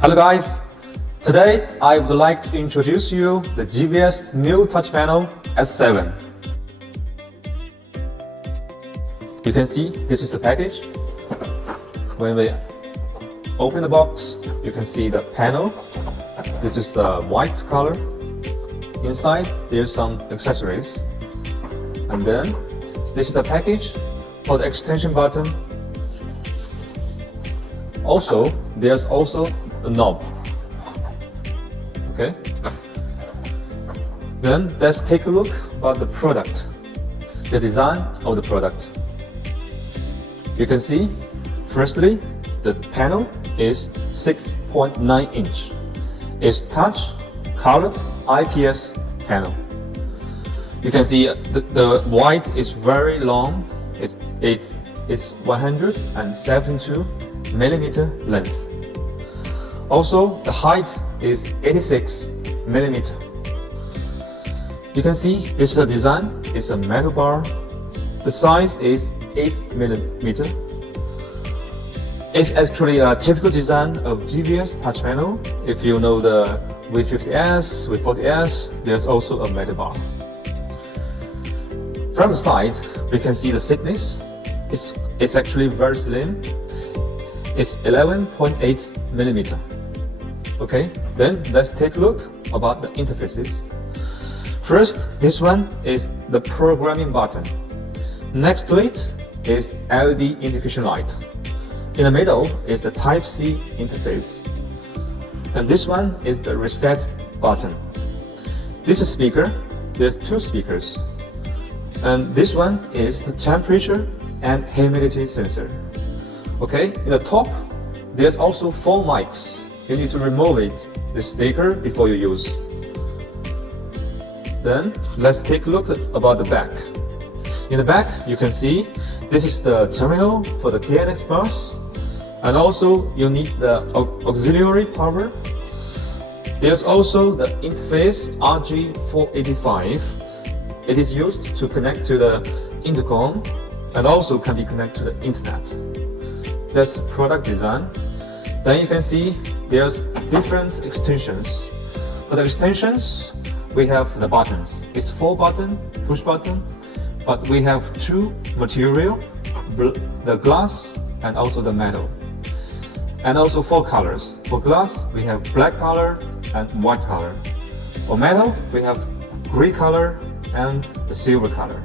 Hello guys, today I would like to introduce you the GVS new touch panel S7. You can see this is the package. When we open the box, you can see the panel. This is the white color. Inside there's some accessories. And then this is the package for the extension button. Also, there's also the knob. Okay. Then let's take a look about the product, the design of the product. You can see, firstly, the panel is 6.9 inch. It's touch colored IPS panel. You can see the white is very long. It's 172 millimeter length. Also, the height is 86 millimeter. You can see this is the design. It's a metal bar. The size is 8 millimeter. It's actually a typical design of GVS touch panel. If you know the V50S, V40S, there's also a metal bar. From the side, we can see the thickness. It's actually very slim. It's 11.8 millimeter. Okay, then let's take a look about the interfaces. First, this one is the programming button. Next to it is LED indication light. In the middle is the Type-C interface. And this one is the reset button. This is speaker. There's two speakers. And this one is the temperature and humidity sensor. Okay, in the top, there's also 4 mics. You need to remove it, the sticker, before you use. Then, let's take a look about the back. In the back, you can see this is the terminal for the KNX bus. And also, you need the auxiliary power. There's also the interface RG485. It is used to connect to the Intercom and also can be connected to the internet. That's product design. Then you can see there's different extensions. For the extensions, we have the buttons. It's 4 button, push button, but we have 2 material, the glass and also the metal. And also 4 colors. For glass, we have black color and white color. For metal, we have gray color and the silver color.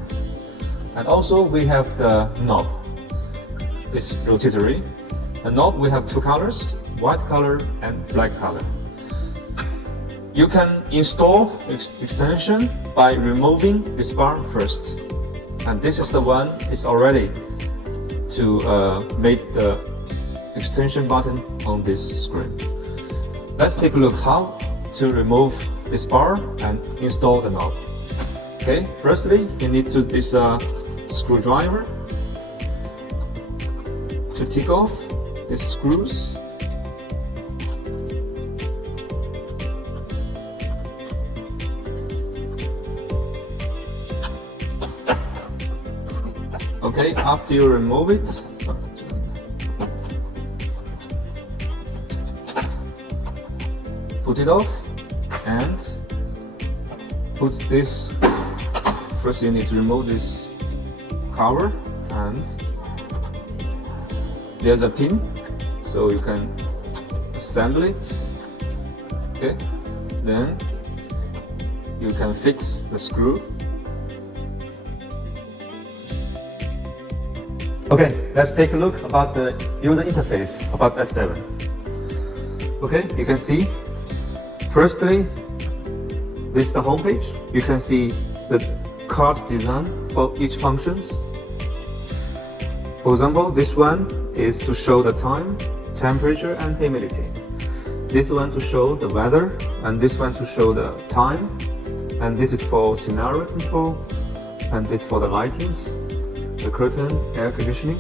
And also we have the knob. It's rotatory. The knob, we have 2 colors, white color and black color. You can install extension by removing this bar first. And this is the one is already to make the extension button on this screen. Let's take a look how to remove this bar and install the knob. Okay, firstly, you need to this screwdriver to take off these screws. Okay, after you remove it, put it off and put this. First you need to remove this cover, and there's a pin so you can assemble it. Okay, then you can fix the screw. Okay, let's take a look about the user interface about S7. Okay, you can see firstly this is the home page. You can see the card design for each functions. For example, this one is to show the time, temperature and humidity. This one to show the weather, and this one to show the time. And this is for scenario control, and this for the lightings, the curtain, air conditioning.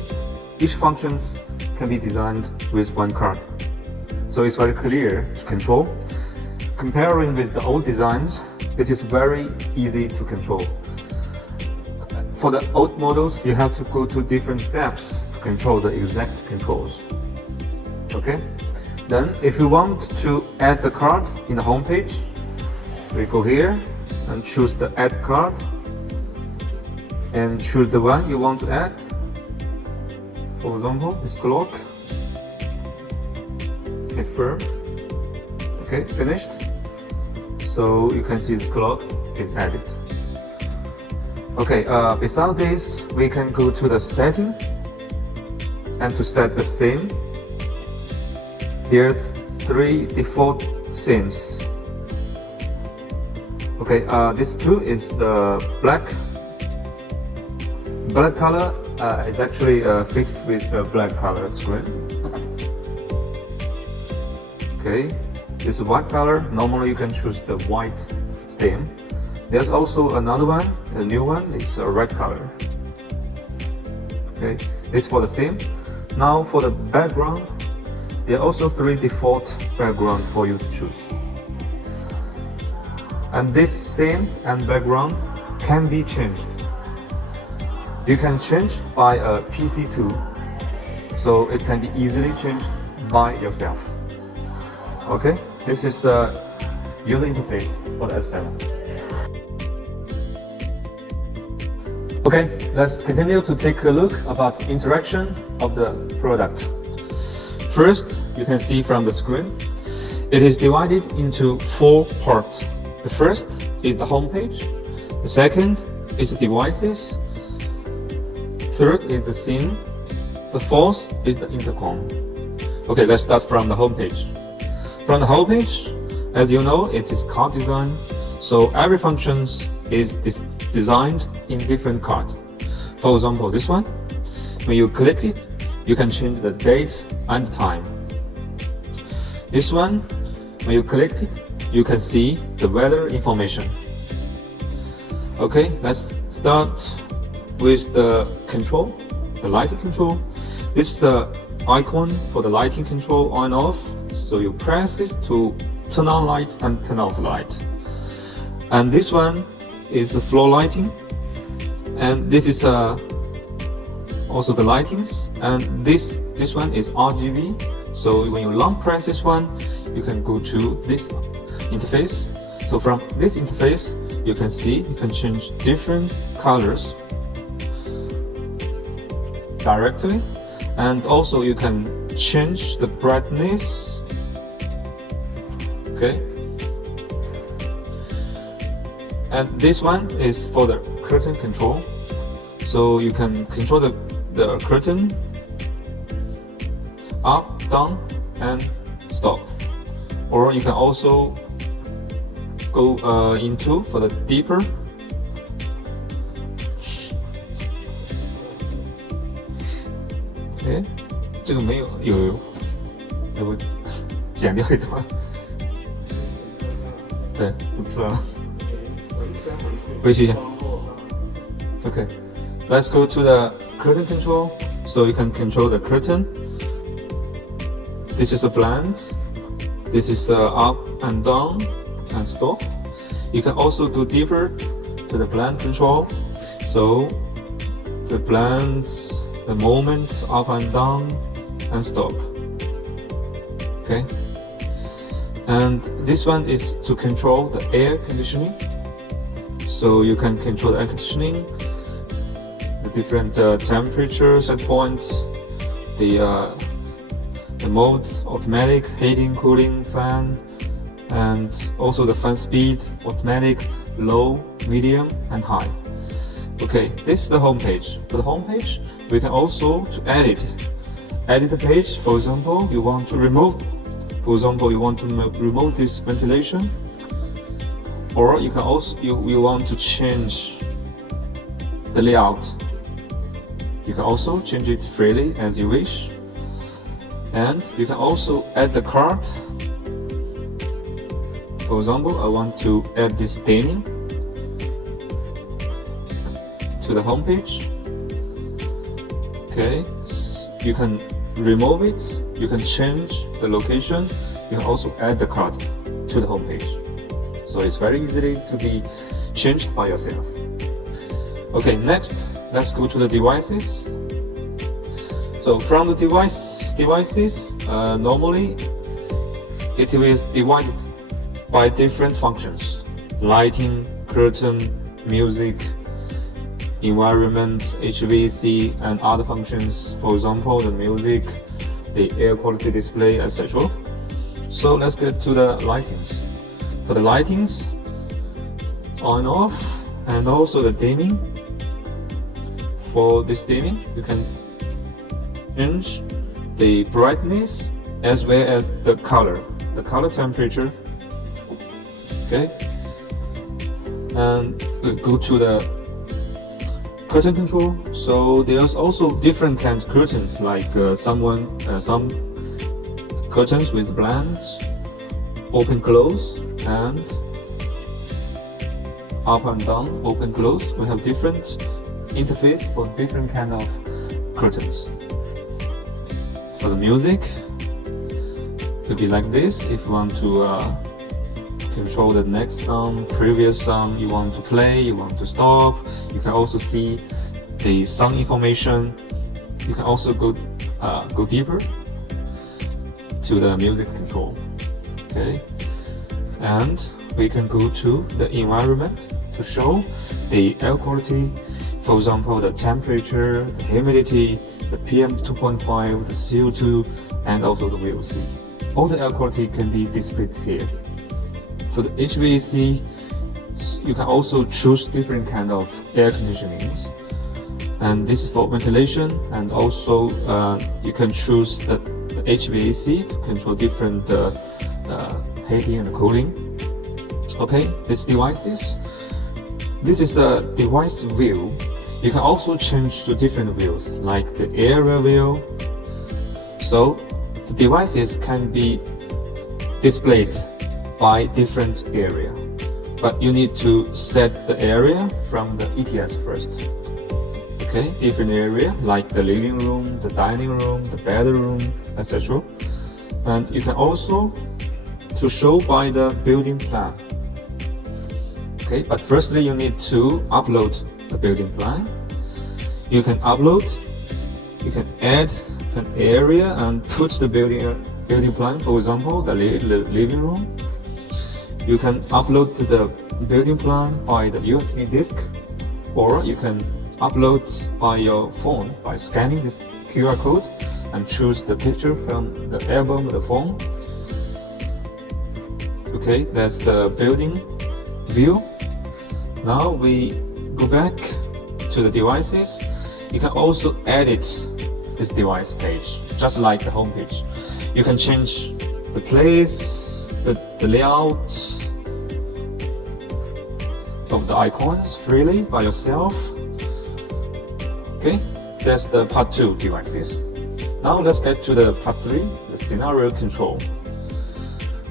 Each functions can be designed with one card. So it's very clear to control. Comparing with the old designs, it is very easy to control. For the old models, you have to go to different steps to control the exact controls. Okay? Then if you want to add the card in the home page, we go here and choose the add card and choose the one you want to add. For example, this clock. Confirm. Okay, finished. So you can see this clock is added. Okay, besides this, we can go to the setting and to set the theme. There's 3 default themes. Okay, this two is the black color. Is actually fit with the black color screen. Okay, this white color. Normally you can choose the white theme. There's also another one, a new one. It's a red color. Okay, this for the theme. Now for the background, there are also 3 default background for you to choose. And this theme and background can be changed. You can change by a PC tool, so it can be easily changed by yourself. Okay, this is the user interface for the S7. Okay, let's continue to take a look about the interaction of the product. First, you can see from the screen, it is divided into 4 parts. The first is the home page. The second is the devices. Third is the scene. The fourth is the intercom. Okay, let's start from the home page. From the home page, as you know, it is card design, so every function is designed in different card. For example, this one, when you click it, you can change the date and time. This one, when you click it, you can see the weather information. Okay, let's start with the control, the lighting control. This is the icon for the lighting control on and off. So you press it to turn on light and turn off light. And this one is the floor lighting. And this is also the lightings. And this one is RGB. So when you long press this one, you can go to this interface. So from this interface, you can see you can change different colors directly, and also you can change the brightness. Okay, and this one is for the curtain control, so you can control the curtain up, down, and stop. Or you can also go into for the deeper.哎，这个没有，有，要不剪掉一段？对，不出来了。回去一下。Okay, let's go to the curtain control. So you can control the curtain. This is a blind. This is up and down and stop. You can also go deeper to the blind control. So the blinds, the moment up and down and stop. Okay. And this one is to control the air conditioning. So you can control the air conditioning, the different temperature set points, the mode, automatic, heating, cooling, fan, and also the fan speed, automatic, low, medium, and high. Okay, this is the home page. For the home page, we can also edit the page. For example, you want to remove this ventilation, or you can also you want to change the layout. You can also change it freely as you wish, and you can also add the card. For example, I want to add this staining to the home page. Okay, you can remove it, you can change the location, you can also add the card to the home page. So it's very easy to be changed by yourself. Okay, next, let's go to the devices. So from the devices, normally it is divided by different functions: lighting, curtain, music, environment, HVAC, and other functions. For example, the music, the air quality display, etc. So let's get to the lightings. For the lightings, on off, and also the dimming. For this dimming, you can change the brightness as well as the color temperature. Okay, and we'll go to the curtain control. So there's also different kinds of curtains, like some curtains with blinds, open close, and up and down, open close. We have different interface for different kind of curtains. For the music, it could be like this. If you want to control the next song, previous song you want to play, you want to stop, you can also see the song information. You can also go deeper to the music control. Okay, and we can go to the environment to show the air quality. For example, the temperature, the humidity, the PM2.5, the CO2, and also the VOC. All the air quality can be displayed here. For the HVAC, you can also choose different kind of air conditionings, and this is for ventilation. And also you can choose the HVAC to control different heating and cooling. Okay, these devices. This is a device view. You can also change to different views, like the area view. So the devices can be displayed by different area, but you need to set the area from the ETS first. Okay, different area like the living room, the dining room, the bedroom, etc. And you can also to show by the building plan. Okay, but firstly you need to upload the building plan. You can upload, you can add an area and put the building plan. For example, the living room. You can upload the building plan by the USB disk, or you can upload by your phone by scanning this QR code and choose the picture from the album of the phone. Okay, that's the building view. Now we go back to the devices. You can also edit this device page, just like the home page. You can change the place, the layout of the icons freely by yourself. Okay, that's the part 2 devices. Now let's get to the part 3, the scenario control.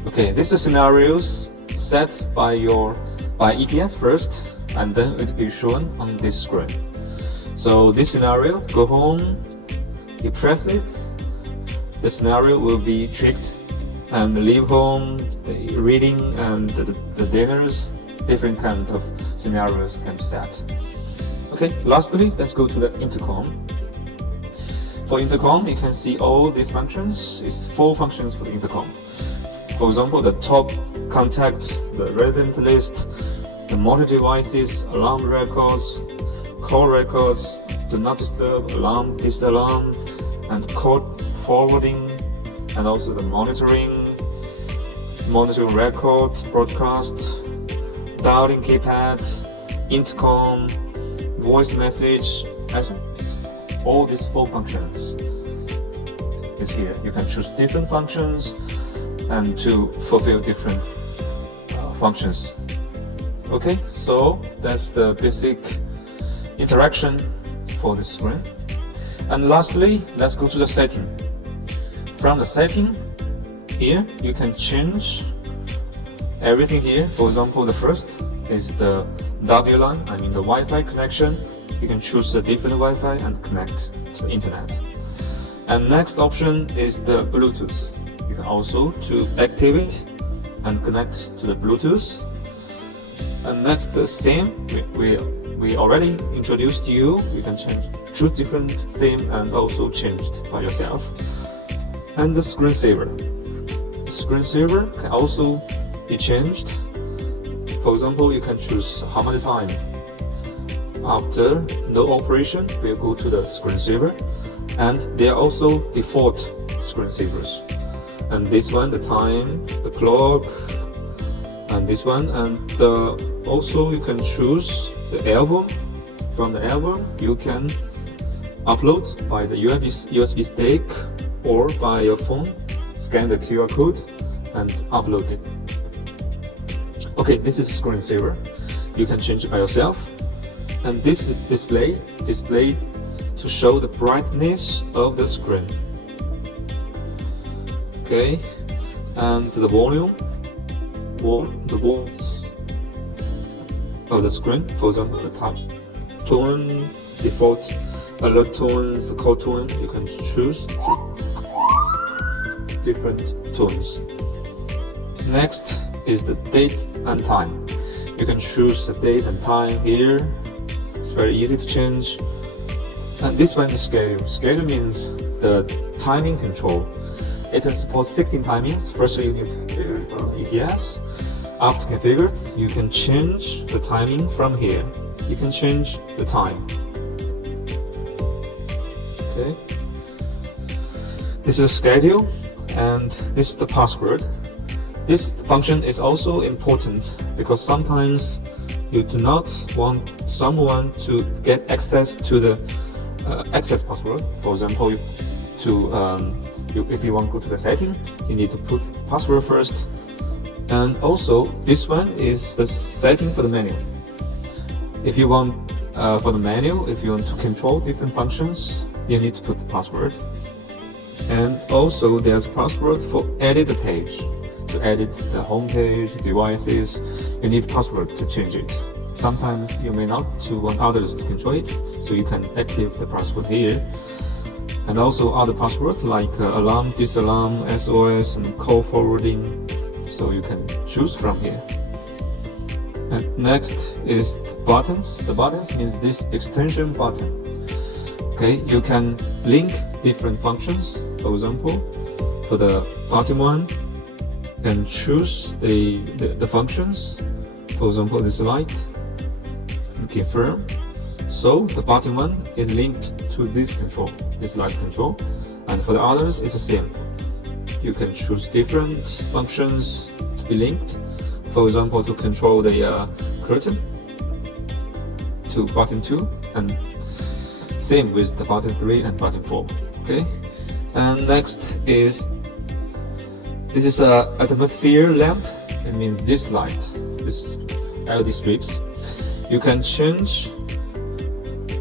Okay, this is scenarios set by ETS first, and then it will be shown on this screen. So this scenario, go home, you press it, the scenario will be triggered, and leave home, the reading, and the dinners, different kinds of scenarios can be set. Okay, lastly, let's go to the intercom. For intercom, you can see all these functions. It's 4 functions for the intercom. For example, the top contact, the resident list, the motor devices, alarm records, call records, do not disturb, alarm, disalarm, and call forwarding, and also the monitoring records, broadcast, dialing keypad, intercom, voice message, SMS. All these 4 functions is here. You can choose different functions and to fulfill different functions. Okay, so that's the basic interaction for the screen. And lastly, let's go to the setting. From the setting, here you can change everything here. For example, the first is the WLAN, I mean the Wi-Fi connection. You can choose a different Wi-Fi and connect to the internet. And next option is the Bluetooth. You can also to activate and connect to the Bluetooth. And next, the same, we already introduced you. You can choose different theme and also changed by yourself. And the screensaver. screensaver can also be changed. For example, you can choose how many times after no operation we'll go to the screensaver, and there are also default screensavers. And this one, the time, the clock, and this one, and also you can choose the album. From the album, you can upload by the USB stick or by your phone, scan the QR code and upload it. Okay, this is a screensaver. You can change it by yourself. And this display to show the brightness of the screen. Okay, and the volume of the screen. For example, the touch tone, default alert tones, the call tone. You can choose different tones. Next is the date and time. You can choose the date and time here. It's very easy to change. And this one is schedule. Schedule means the timing control. It can support 16 timings. Firstly, you need to configure it from ETS. After configured, you can change the timing from here. You can change the time. Okay. This is a schedule, and this is the password. This function is also important because sometimes you do not want someone to get access to the access password. For example, if you want to go to the setting, you need to put password first. And also, this one is the setting for the menu. If you want for the menu, if you want to control different functions, you need to put the password. And also, there's password for edit the page. To edit the home page, devices, you need password to change it. Sometimes you may not want others to control it, so you can activate the password here. And also other passwords like alarm, disalarm, SOS, and call forwarding, so you can choose from here. And next is the buttons. The buttons means this extension button. Okay, you can link different functions. For example, for the bottom one, and choose the functions. For example, this light, confirm. So the bottom one is linked to this control, this light control, and for the others it's the same. You can choose different functions to be linked. For example, to control the curtain, to button 2, and same with the button 3 and button 4. Okay, and next is this is a atmosphere lamp. It means this light, this LED strips. You can change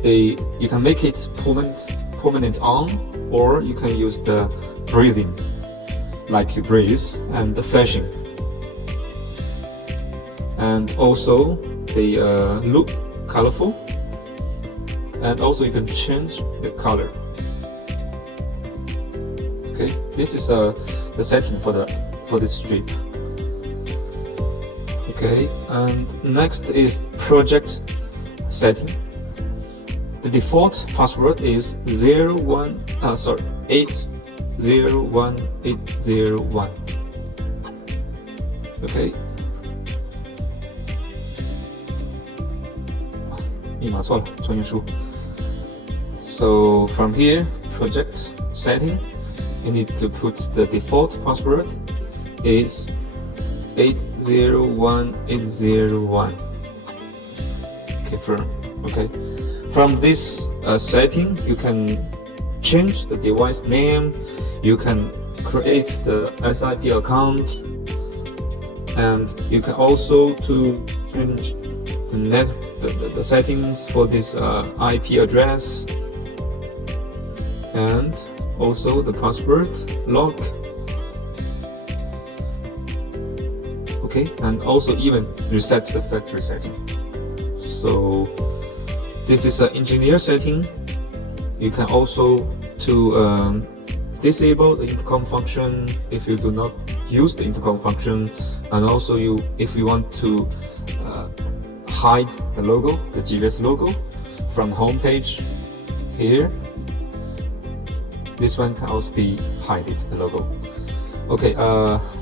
you can make it permanent on, or you can use the breathing, like you breathe, and the flashing. And also they look colorful, and also you can change the color. Okay, this is the setting for this strip. Okay, and next is project setting. The default password is 801801. Okay. 密码错了，重新输。So from here, project setting, you need to put the default password is 801801. Confirm. Okay. From this setting, you can change the device name. You can create the SIP account, and you can also change the settings for this IP address, and also the password lock. Okay, and also even reset the factory setting. So this is an engineer setting. You can also disable the intercom function if you do not use the intercom function, and also if you want to hide the logo, the GVS logo, from the home page here. This one can also be hidden, the logo. Okay,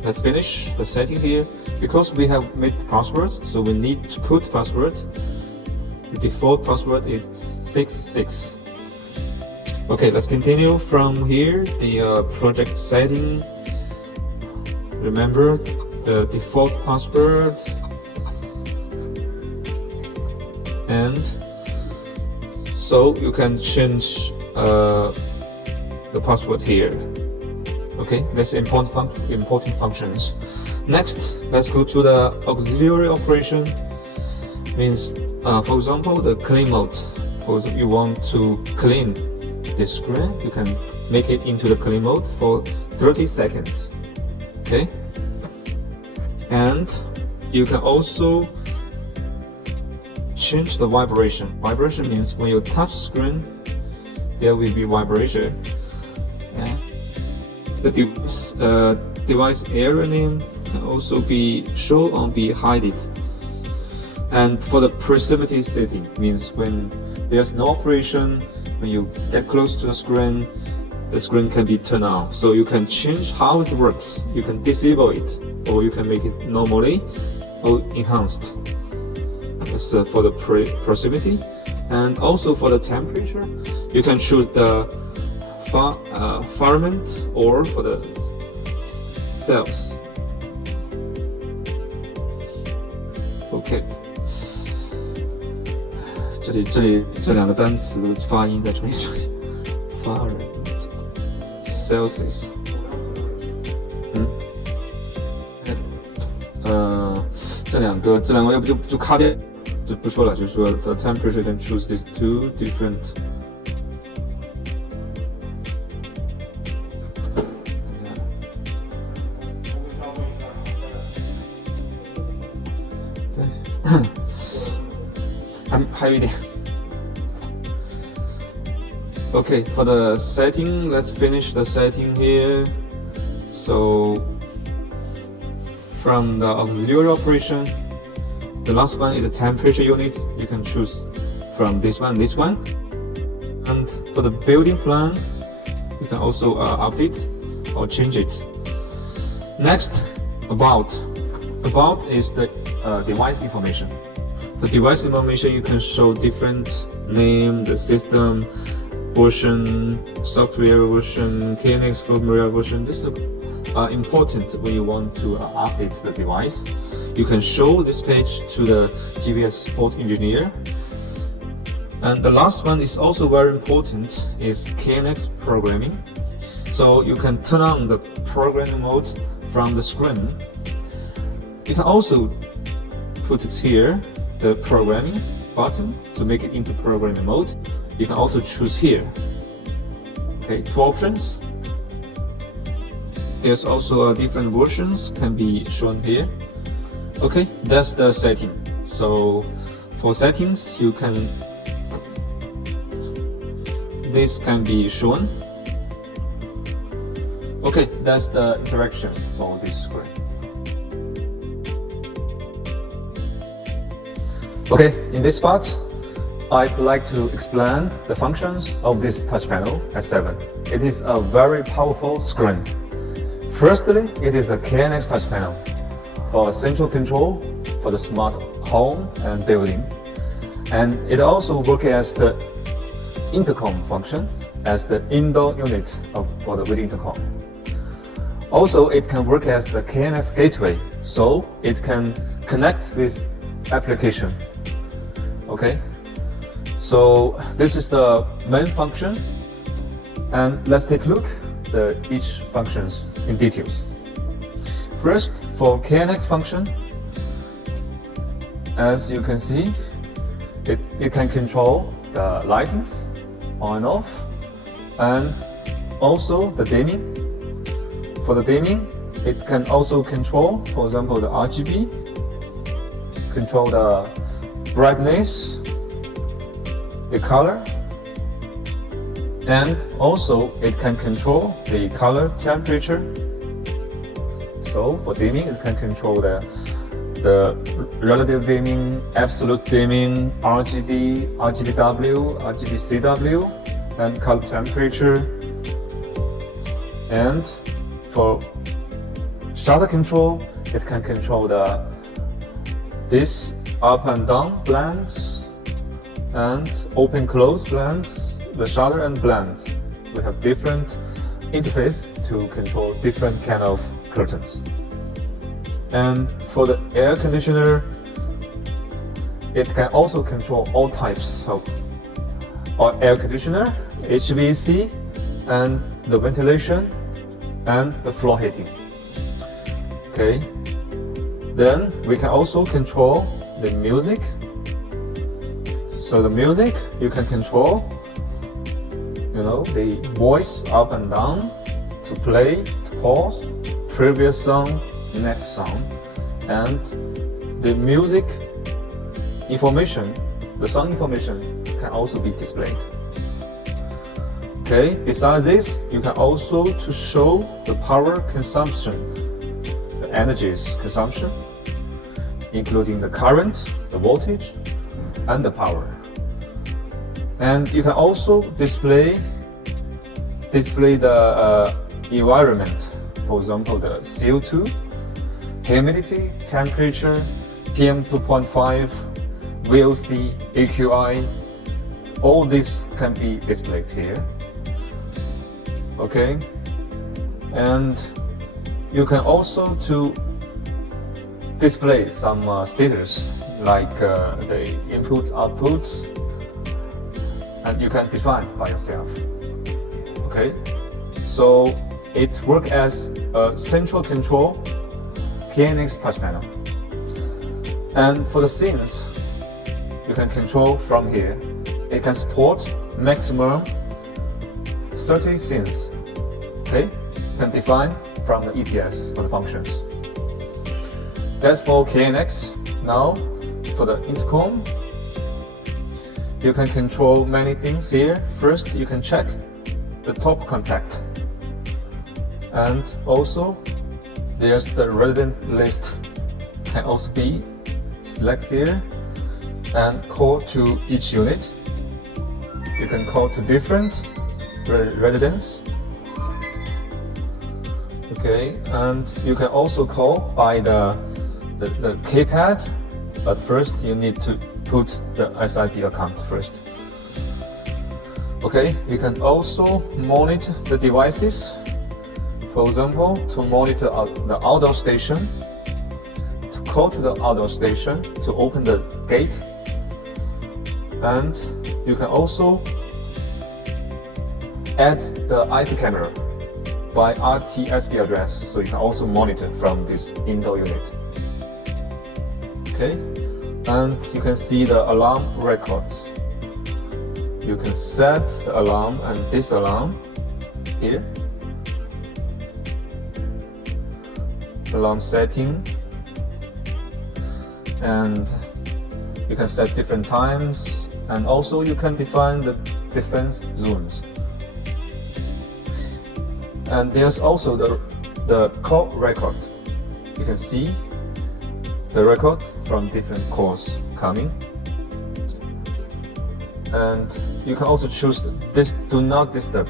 let's finish the setting here. Because we have made the password, so we need to put password. The default password is 66. Okay, let's continue from here. The project setting. Remember the default password, and so you can change the password here. Okay, that's important functions. Next, let's go to the auxiliary operation. Means, for example, the clean mode. For example, you want to clean this screen, you can make it into the clean mode for 30 seconds. Okay, and you can also change the vibration. Vibration means when you touch the screen, there will be vibration. Yeah. The device area name can also be shown or be hidden. And for the proximity setting, means when there's no operation, when you get close to the screen can be turned on. So you can change how it works. You can disable it, or you can make it normally or enhanced. That's for the proximity. And also for the temperature, you can choose the Fahrenheit or for the Celsius. Okay. 这两个单词的发音再重新说一遍 Fahrenheit Celsius 这两个要不就卡掉就不说了，就是说 for temperature you can choose these two different还有一点 Okay, for the setting, let's finish the setting here. So from the auxiliary operation, the last one is a temperature unit. You can choose from this one. And for the building plan, you can also update or change it. Next, about is the device information. The device information, you can show different name, the system version, software version, KNX firmware version. This is important when you want to update the device. You can show this page to the GVS support engineer. And the last one is also very important, is KNX programming. So you can turn on the programming mode from the screen. You can also put it here, the programming button, to make it into programming mode. You can also choose here. Okay, two options. There's also different versions can be shown here. Okay, that's the setting. So for settings, this can be shown. Okay, that's the interaction for this screen. Okay, in this part, I'd like to explain the functions of this touch panel S7. It is a very powerful screen. Firstly, it is a KNX touch panel for central control for the smart home and building. And it also works as the intercom function, as the indoor unit for the video intercom. Also, it can work as the KNX gateway, so it can connect with application. Okay, so this is the main function, and let's take a look at each functions in details. First, for KNX function, as you can see, it can control the lightings on and off, and also the dimming. For the dimming, it can also control, for example, the RGB, control the brightness, the color, and also it can control the color temperature. So for dimming, it can control the relative dimming, absolute dimming, RGB, RGBW, RGBCW, and color temperature. And for shutter control, it can control this up and down blinds and open close blinds, the shutter and blinds. We have different interface to control different kind of curtains. And for the air conditioner, it can also control all types of air conditioner, HVAC, and the ventilation and the floor heating. Okay. Then we can also control the music. So the music you can control, the voice up and down, to play, to pause, previous song, next song, and the music information, the song information can also be displayed. Okay, besides this, you can also to show the power consumption, the energy's consumption, including the current, the voltage, and the power. And you can also display the environment, for example, the CO2, humidity, temperature, PM 2.5, VOC, AQI, all this can be displayed here. Okay, and you can also to display some status like the input, output, and you can define by yourself. Okay, so it works as a central control KNX touch panel. And for the scenes, you can control from here. It can support maximum 30 scenes. Okay, you can define from the ETS for the functions. That's for KNX. Now, for the intercom, you can control many things here. First, you can check the top contact, and also there's the resident list can also be select here and call to each unit. You can call to different residents. Okay, and you can also call by the keypad, but first you need to put the SIP account first. Okay, you can also monitor the devices. For example, to monitor the outdoor station, to call to the outdoor station, to open the gate, and you can also add the IP camera by RTSP address, so you can also monitor from this indoor unit. Okay, and you can see the alarm records. You can set the alarm and disalarm here. Alarm setting, and you can set different times, and also you can define the defense zones. And there's also the call record. You can see the record from different calls coming. And you can also choose this do not disturb.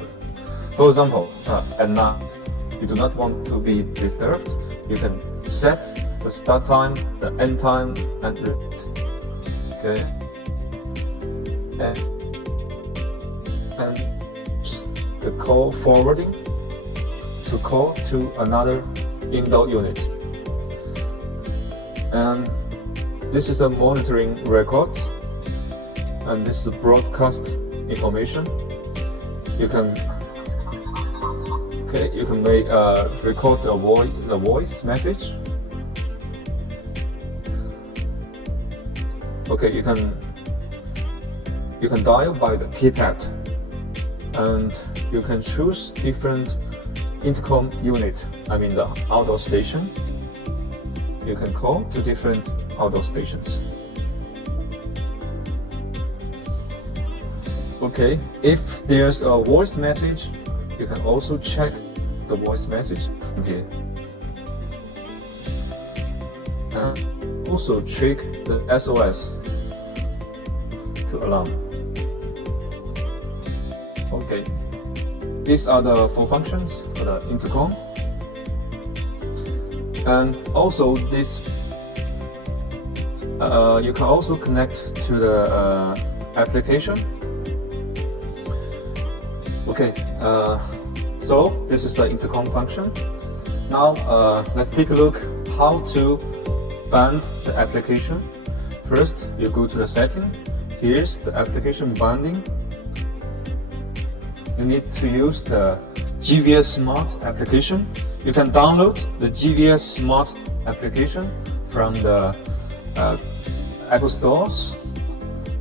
For example, at night, you do not want to be disturbed. You can set the start time, the end time, and repeat. Okay. And the call forwarding to call to another indoor unit. And this is the monitoring record, and this is the broadcast information. You can make record the voice message. Okay, you can dial by the keypad, and you can choose different intercom unit. I mean the outdoor station. You can call to different outdoor stations. Okay, if there's a voice message, you can also check the voice message from here. And also check the SOS to alarm. Okay, these are the 4 functions for the intercom. And also this, you can also connect to the application. Okay, so this is the intercom function. Now let's take a look how to band the application. First, you go to the setting. Here's the application banding. You need to use the GVS Smart application. You can download the GVS Smart application from the Apple stores.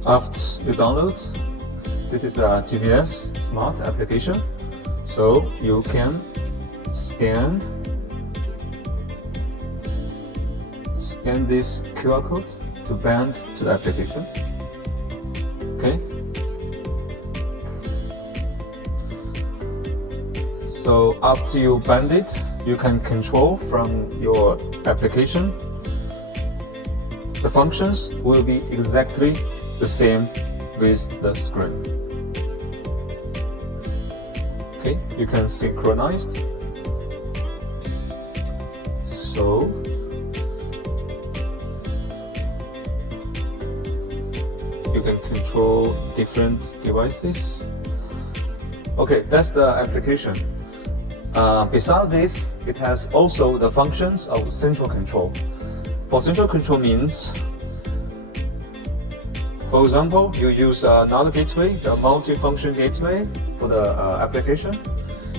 After you download, this is a GVS Smart application. So you can scan this QR code to band to the application. Okay. So after you band it, you can control from your application. The functions will be exactly the same with the screen. Okay, you can synchronize. So you can control different devices. Okay, that's the application. Besides this, it has also the functions of central control. For central control means, for example, you use another gateway, the multi-function gateway for the application.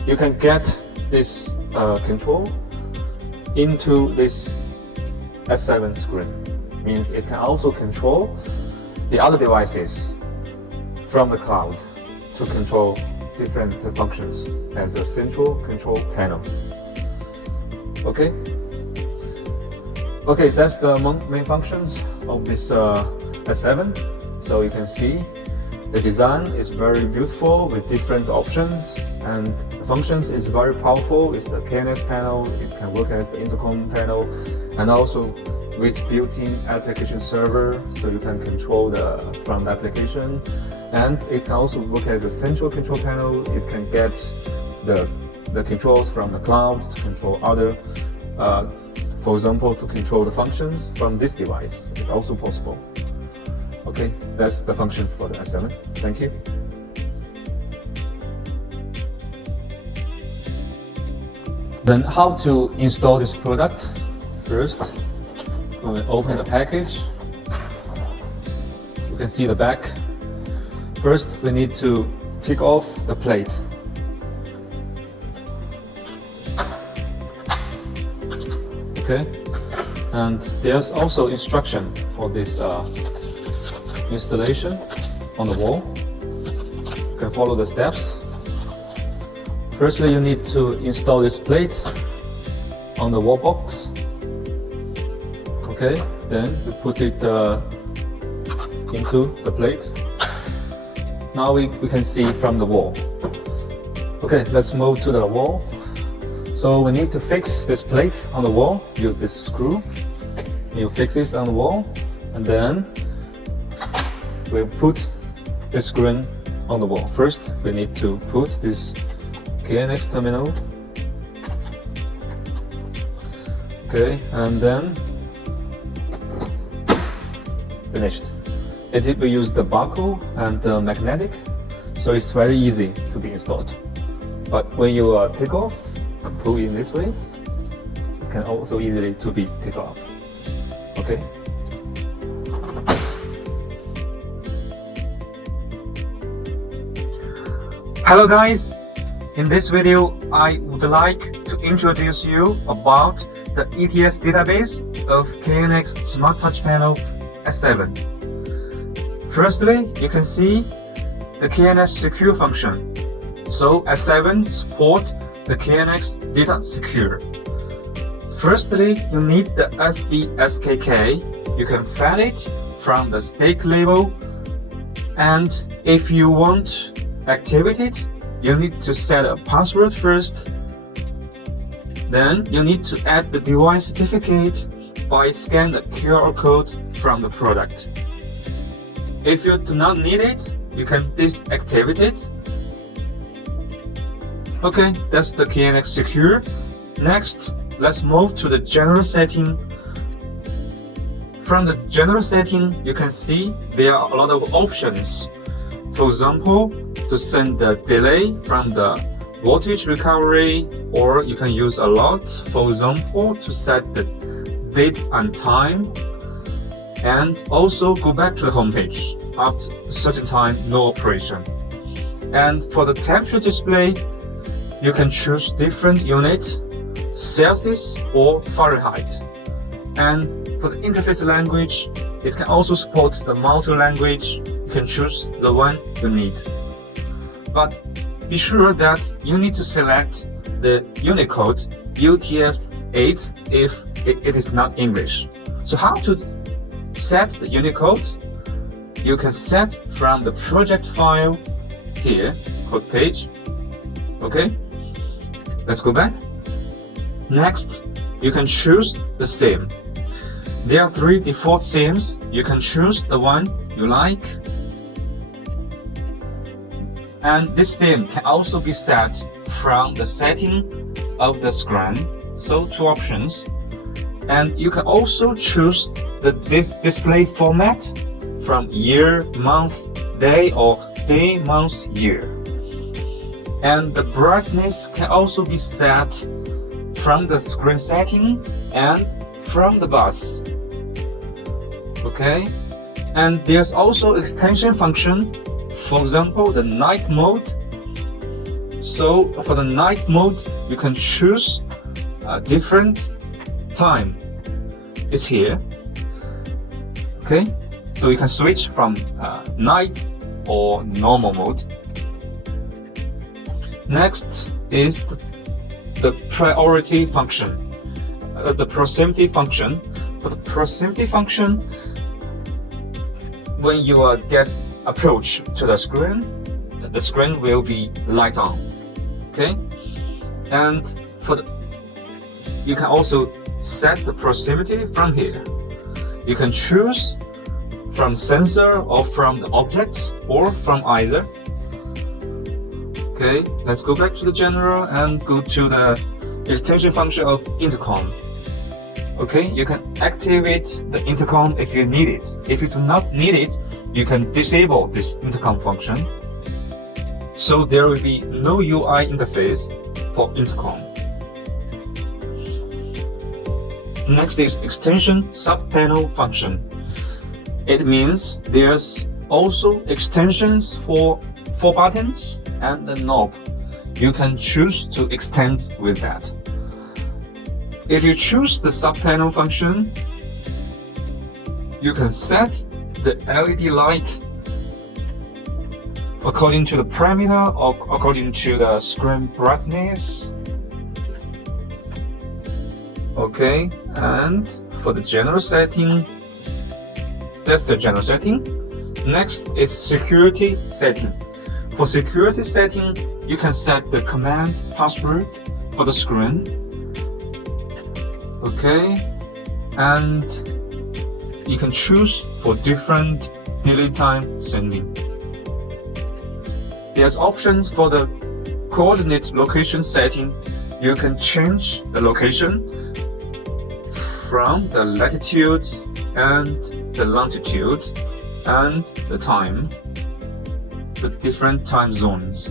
You can get this control into this S7 screen. Means it can also control the other devices from the cloud to control different functions as a central control panel. Okay. Okay, that's the main functions of this S7. So you can see the design is very beautiful with different options, and the functions is very powerful. It's a KNX panel, it can work as the intercom panel, and also with built-in application server, so you can control from the application. And it can also work as a central control panel. It can get the controls from the cloud to control other, for example, to control the functions from this device. It's also possible. Okay, that's the functions for the S7. Thank you. Then how to install this product? First, when we open the package, you can see the back. First, we need to take off the plate. Okay, and there's also instruction for this installation on the wall. You can follow the steps. Firstly, you need to install this plate on the wall box. Okay, then we put it into the plate. Now we can see from the wall. Okay, let's move to the wall. So we need to fix this plate on the wall. Use this screw. You fix it on the wall, and then we put the screen on the wall. First, we need to put this KNX terminal. Okay, and then finished. We use the barcode and the magnetic, so it's very easy to be installed. But when you take off, pull in this way, it can also easily to be taken off. Okay. Hello guys, in this video I would like to introduce you about the ETS database of KNX Smart Touch Panel S7. Firstly, you can see the KNX secure function. So S7 support the KNX data secure. Firstly, you need the FBSKK. You can find it from the stake label, and if you want to activate it, you need to set a password first. Then you need to add the device certificate by scanning the QR code from the product. If you do not need it, you can deactivate it. Okay, that's the KNX secure. Next, let's move to the general setting. From the general setting, you can see there are a lot of options. For example, to send the delay from the voltage recovery, or you can use a lot, for example, to set the date and time, and also go back to the home page after a certain time, no operation. And for the temperature display, you can choose different units, Celsius or Fahrenheit. And for the interface language, it can also support the multi-language. You can choose the one you need. But be sure that you need to select the Unicode UTF-8 if it is not English. So how to set the Unicode? You can set from the project file here, code page. Okay, let's go back. Next, you can choose the theme. There are 3 default themes. You can choose the one you like. And this theme can also be set from the setting of the screen. So 2 options. And you can also choose the display format from year, month, day, or day, month, year. And the brightness can also be set from the screen setting and from the bus. Okay, and there's also extension function. For example, the night mode. So for the night mode, you can choose a different time. It's here. Okay, so you can switch from night or normal mode. Next is the priority function, the proximity function. For the proximity function, when you get approach to the screen will be light on. Okay, and you can also set the proximity from here. You can choose from sensor or from the object or from either. Okay, let's go back to the general and go to the extension function of Intercom. Okay, you can activate the Intercom if you need it. If you do not need it, you can disable this Intercom function. So there will be no UI interface for Intercom. Next is extension sub-panel function. It means there's also extensions for 4 buttons and the knob. You can choose to extend with that. If you choose the sub-panel function, you can set the LED light according to the parameter or according to the screen brightness. Okay, and for the general setting, that's the general setting. Next is security setting. For security setting, you can set the command password for the screen. Okay, and you can choose for different delay time sending. There's options for the coordinate location setting. You can change the location from the latitude and the longitude and the time, the different time zones.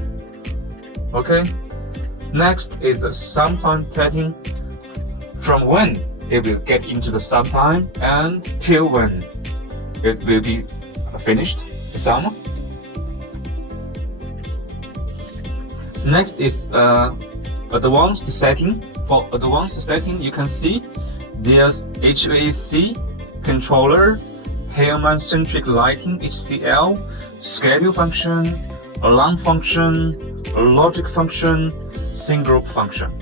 Okay, next is the sometime setting. From when it will get into the sometime and till when it will be finished the sum. Next is advanced setting. For advanced setting, you can see there's HVAC controller, Hellman-centric lighting HCL, schedule function, alarm function, logic function, sync group function.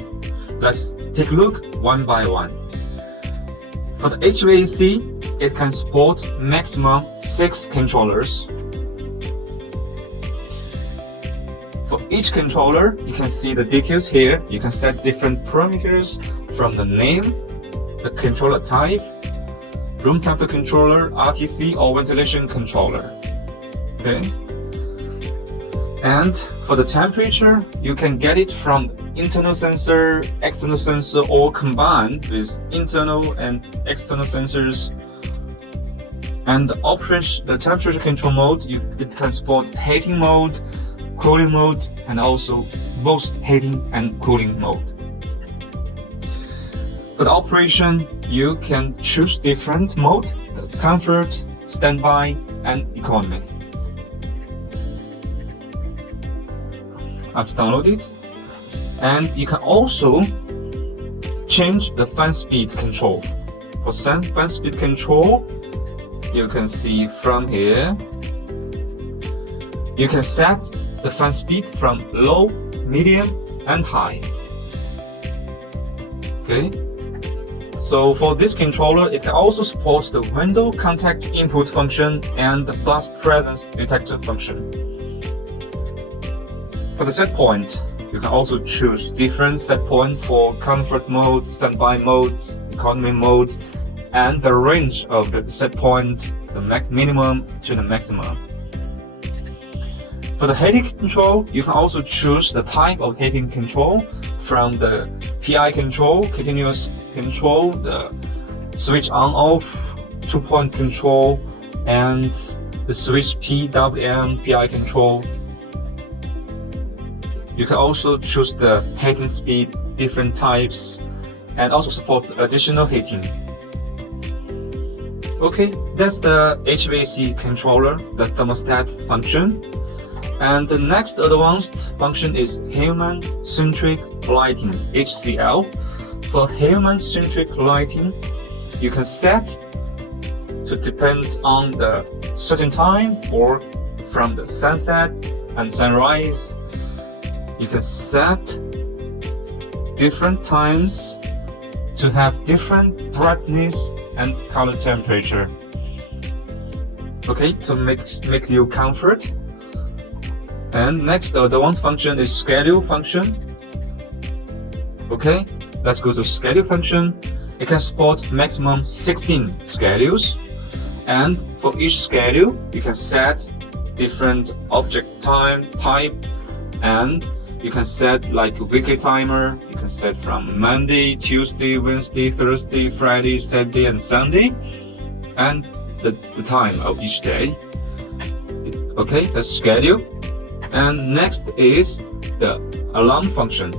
Let's take a look one by one. For the HVAC, it can support maximum 6 controllers. For each controller, you can see the details here. You can set different parameters from the name, the controller type, room temperature controller, RTC or ventilation controller. Okay. And for the temperature, you can get it from internal sensor, external sensor, or combined with internal and external sensors. And the temperature control mode, it can support heating mode, cooling mode, and also both heating and cooling mode. For the operation, you can choose different mode: comfort, standby, and economy. I've downloaded, and you can also change the fan speed control. For fan speed control, you can see from here, you can set the fan speed from low, medium, and high. Okay. So for this controller, it can also support the window contact input function and the bus presence detector function. For the set point, you can also choose different set point for comfort mode, standby mode, economy mode, and the range of the set point, the minimum to the maximum. For the heating control, you can also choose the type of heating control from the PI control, continuous control, the switch on-off, 2-point control, and the switch PWM PI control. You can also choose the heating speed, different types, and also support additional heating. Okay, that's the HVAC controller, the thermostat function. And the next advanced function is human-centric lighting, HCL. For human-centric lighting, you can set to depend on the certain time or from the sunset and sunrise. You can set different times to have different brightness and color temperature. Okay, to make you comfort. And next, the advanced function is schedule function. Okay, let's go to schedule function. It can support maximum 16 schedules, and for each schedule, you can set different object time type, and you can set like a weekly timer. You can set from Monday, Tuesday, Wednesday, Thursday, Friday, Saturday, and Sunday, and the time of each day. Okay, that's schedule. And next is the alarm function.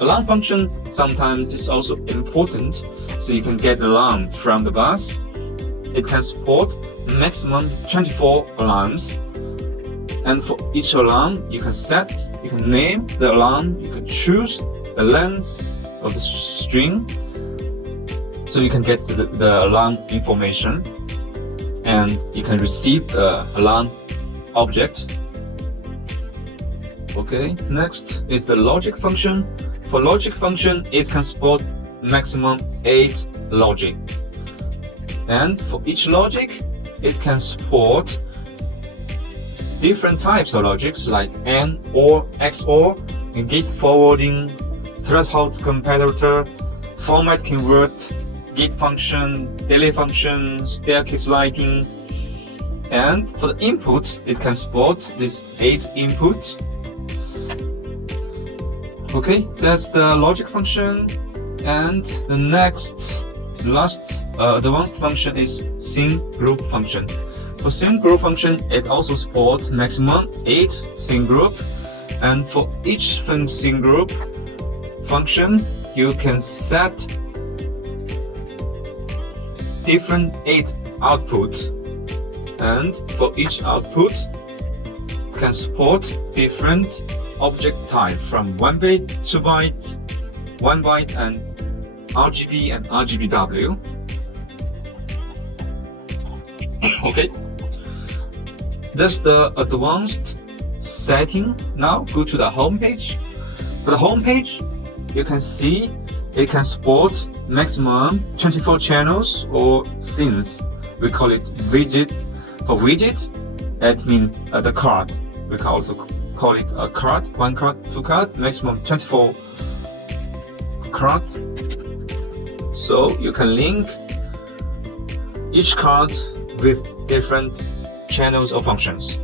Alarm function sometimes is also important, so you can get alarm from the bus. It can support maximum 24 alarms, and for each alarm you can name the alarm, you can choose the length of the string, so you can get the alarm information, and you can receive the alarm object. Okay, next is the logic function. For logic function, it can support maximum 8 logic. And for each logic, it can support different types of logics like AND, OR, XOR, gate forwarding, threshold comparator, format convert, gate function, delay function, staircase lighting. And for the input, it can support this 8 input. Okay, that's the logic function. And the last advanced function is scene group function. For scene group function, it also supports maximum 8 scene group, and for each scene group function, you can set different 8 output, and for each output can support different object type from 1 byte, 2 byte, 1 byte, and RGB and RGBW. Okay, that's the advanced setting. Now go to the home page. For the home page, you can see it can support maximum 24 channels or scenes. We call it widget. For widget, that means the card. We can also call it a card, 1 card, 2 card, maximum 24 cards. So you can link each card with different channels or functions.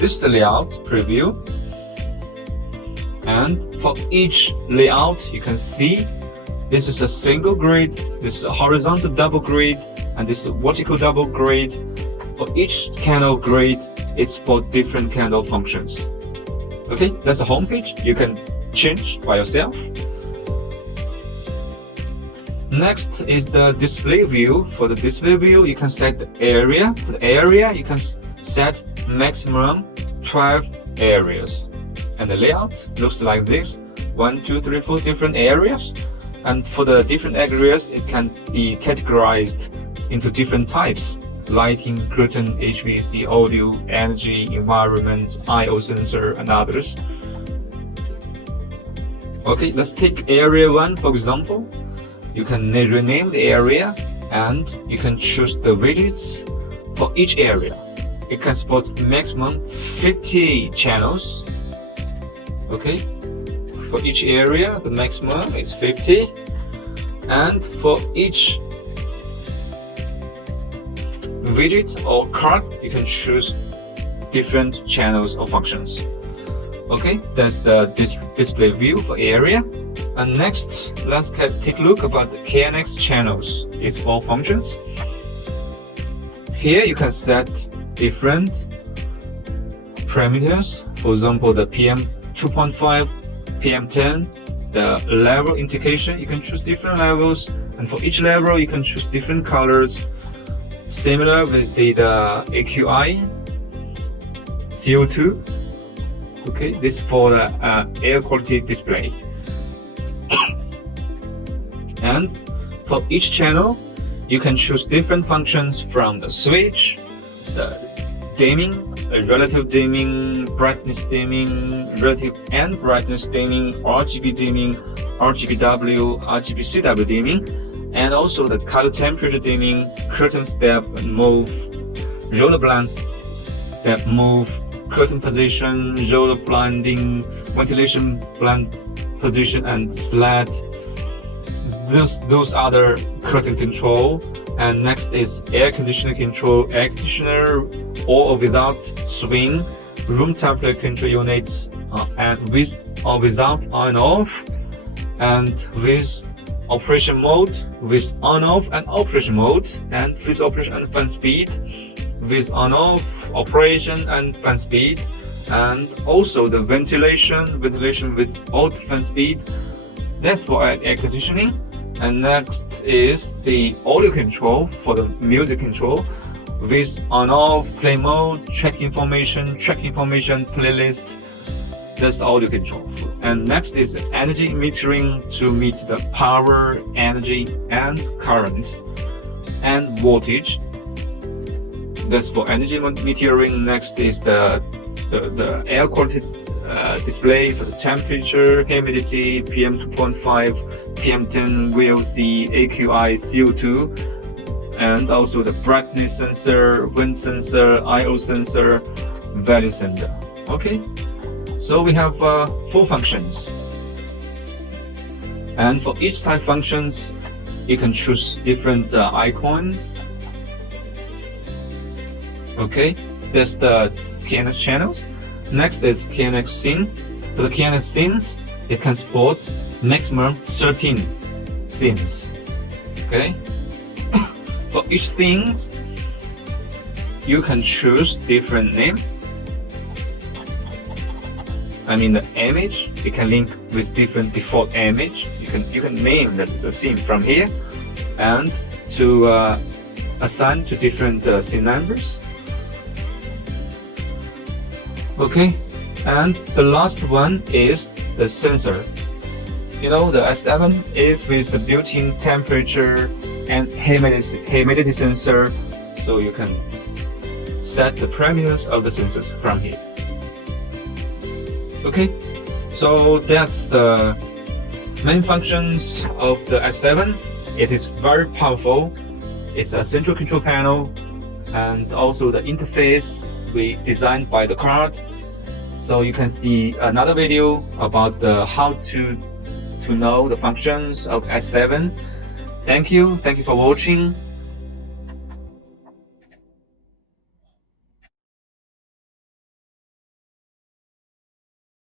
This is the layout preview, and for each layout you can see this is a single grid, this is a horizontal double grid, and this is a vertical double grid. For each candle grid, it's for different candle functions. Okay, that's the home page. You can change by yourself. Next is the display view. For the display view, you can set the area. For the area, you can set maximum 12 areas. And the layout looks like this: 1, 2, 3, 4 different areas. And for the different areas, it can be categorized into different types: lighting, curtain, HVAC, audio, energy, environment, I/O sensor, and others. Okay, let's take area 1 for example. You can rename the area, and you can choose the widgets for each area. It can support maximum 50 channels. Okay, for each area the maximum is 50, and for each widget or card you can choose different channels or functions. Okay, that's the display view for area. And next, let's take a look about the KNX channels. It's all functions. Here you can set different parameters. For example, the PM 2.5, PM 10, the level indication, you can choose different levels, and for each level you can choose different colors. Similar with the AQI, CO2. Okay, this is for the air quality display. And for each channel, you can choose different functions from the switch, the dimming, relative dimming, brightness dimming, relative and brightness dimming, RGB dimming, RGBW, RGBCW dimming, and also the color temperature dimming, curtain step move, roller blind step move, curtain position, roller blinding, ventilation blind position, and slat. Those other curtain control. And next is air conditioner control, air conditioner or without swing, room temperature control units, and with or without on off, and with operation mode, with on off and operation mode, and with operation and fan speed, with on off operation and fan speed, and also the ventilation without fan speed. That's for air conditioning. And next is the audio control for the music control, with on-off, play mode, track information, playlist. That's audio control. And next is energy metering to meet the power, energy, and current, and voltage. That's for energy metering. Next is the air quality display for the temperature, humidity, PM 2.5, PM 10, VOC, AQI, CO2, and also the brightness sensor, wind sensor, I/O sensor, value sensor. Okay, so we have 4 functions, and for each type functions you can choose different icons. Okay, that's the KNX channels. Next is KNX scene. For the KNX scenes, it can support maximum 13 scenes. Okay. For each scene, you can choose different name. I mean the image. You can link with different default image. You can name the scene from here, and to assign to different scene numbers. Okay, and the last one is the sensor. You know, the S7 is with the built-in temperature and humidity sensor, so you can set the parameters of the sensors from here. Okay, so that's the main functions of the S7. It is very powerful. It's a central control panel, and also the interface we designed by the card. So you can see another video about how to know the functions of S7. Thank you for watching.